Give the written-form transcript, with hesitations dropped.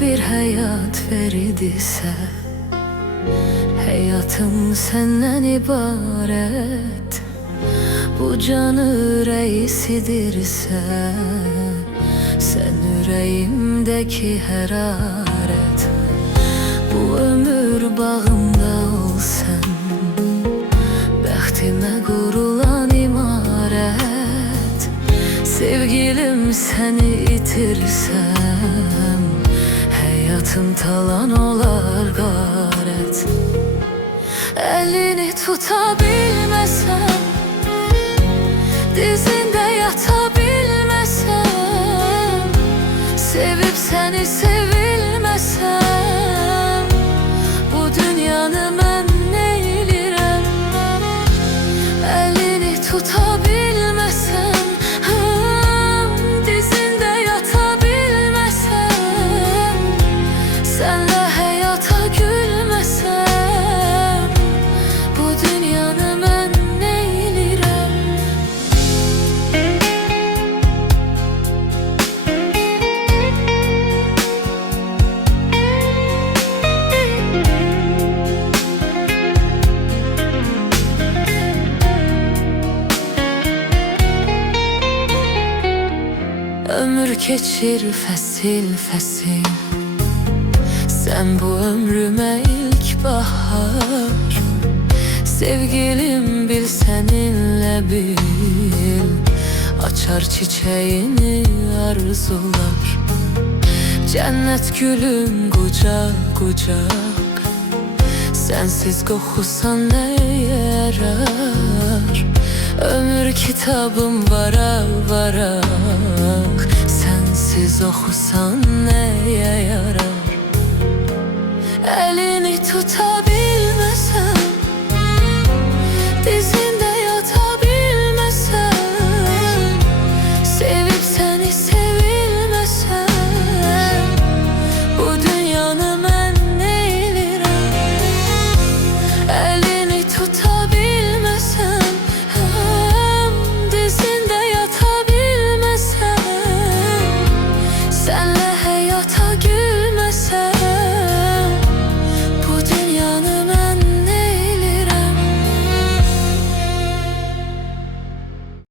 bir həyat veridisə, həyatım səndən ibarət. Bu canı ürəyisidirsə, sən ürəyimdəki hərarət. Bu ömür bağımda ol sən, bəxtimə qurulan imarət. Sevgilim səni itirsəm, həyatım talan olar qarət. Əlini tuta bilməsəm, dizində yata bilməsəm, sevib səni sevilməsəm, bu dünyanı mən neylirəm? Əlini tuta bilməsəm, dizində yata bilməsəm, sənlə həyata gülməsəm, bu dünyanı mən neylirəm? Ömür keçir fəsil fəsil, sən bu ömrümə ilk bahar. Sevgilim bil səninlə bil, açar çiçeğini arzular. Cənnət gülüm qucaq qucaq, sənsiz qoxusan nəyə yarar? Ömür kitabım varaq varaq, sənsiz oxusan nəyə yarar? Əlini tuta